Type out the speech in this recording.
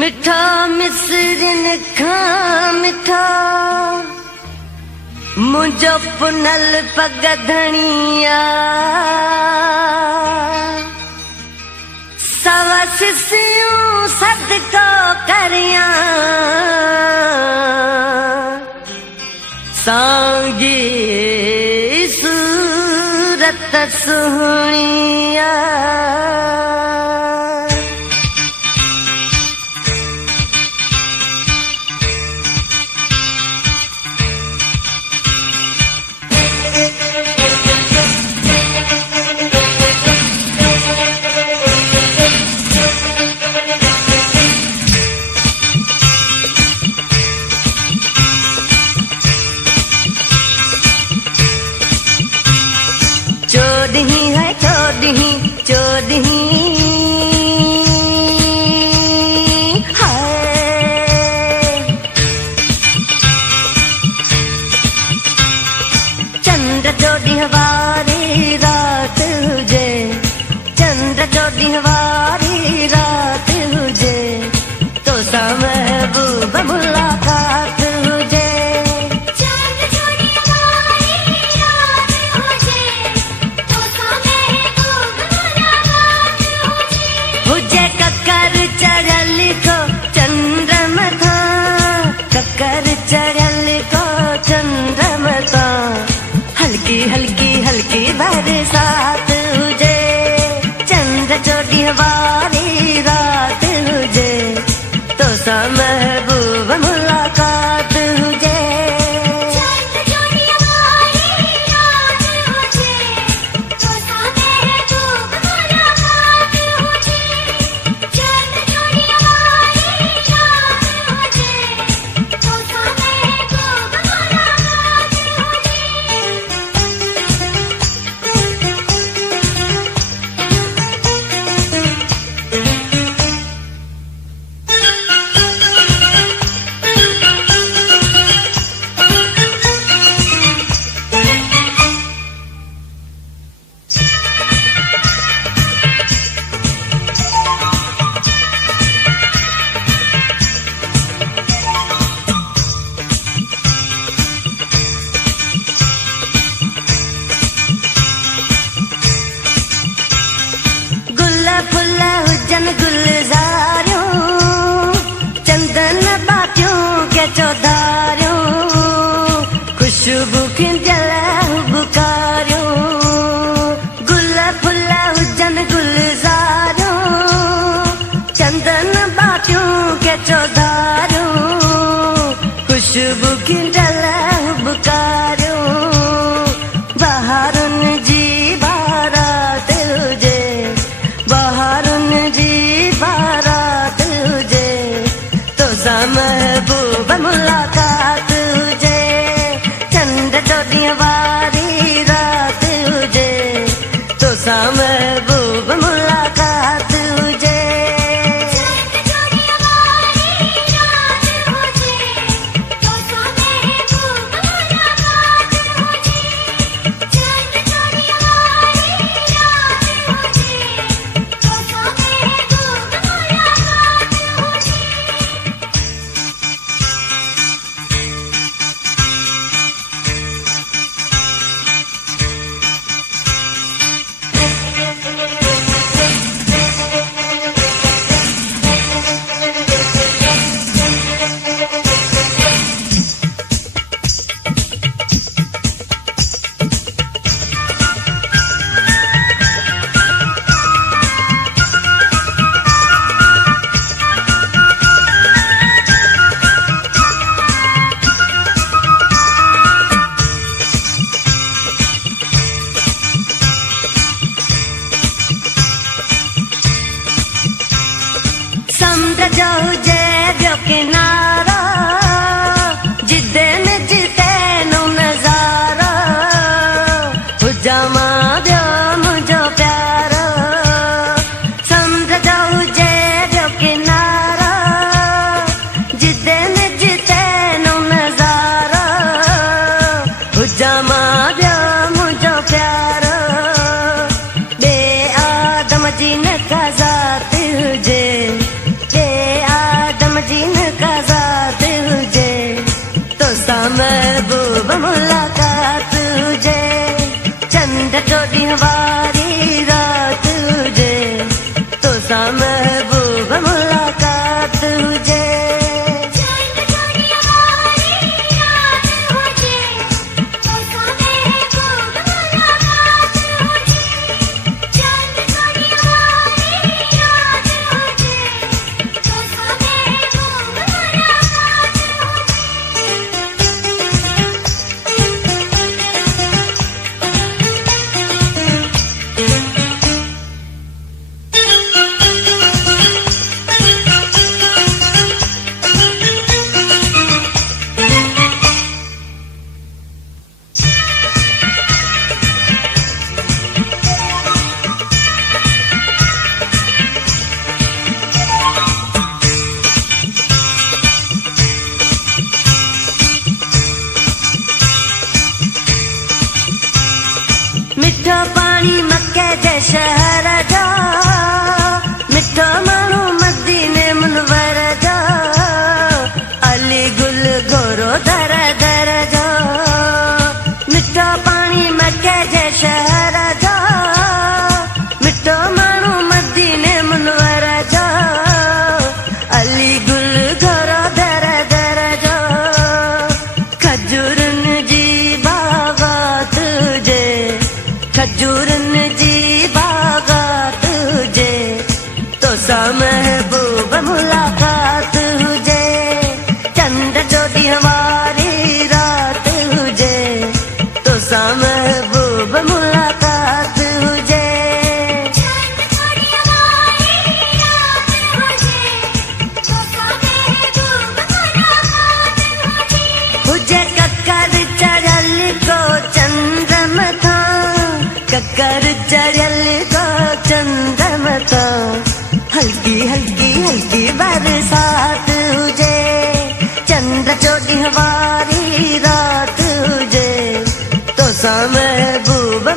मिठा मिसरिन खा मिठा मुझो पुनल पगधनिया सवा सिसियूं सदको करिया सांगी सूरत सुहणिया चोदही है चोदही चोदही चंद्र चोदी हवारी रात हुजे चंद्र चोदी हवारी रात हुजे तो सा महबूब मुलाकात हुजे चंद्र चोदी हवारी रात हुजे तो सा महबूब मुलाकात हुजे ककर चढ़ल को चंद्रमथा ककर चढ़ल को चंद्रमथा हल्की हल्की हल्की बरसात हुजे चंद्र चोदी हवारी रात हुजे तो सा महबूब मुलाकात हुजे चंद्र चोदी हवारी रात हुजे तो सा महबूब मुलाकात हुजे चंद्र चोदी हवारी रात हुजे तो सा महबूब मुलाकात गुल फुल हुजन गुलज़ारियूं चंदन बातियूं के चौधारियूं खुशबू खिंजल बुकारियूं गुल फुल हुजन गुलज़ारियूं चंदन बातियूं के चौधारियूं खुशबू खिंजल बुकारियूं बहारुन जी बारात हुजे बहारुन जी बारात चढ़ल को चंदमता हल्की हल्की हल्की बरसात हुजे चंद्र चोटी हमारी रात हुजे तो सा महबूब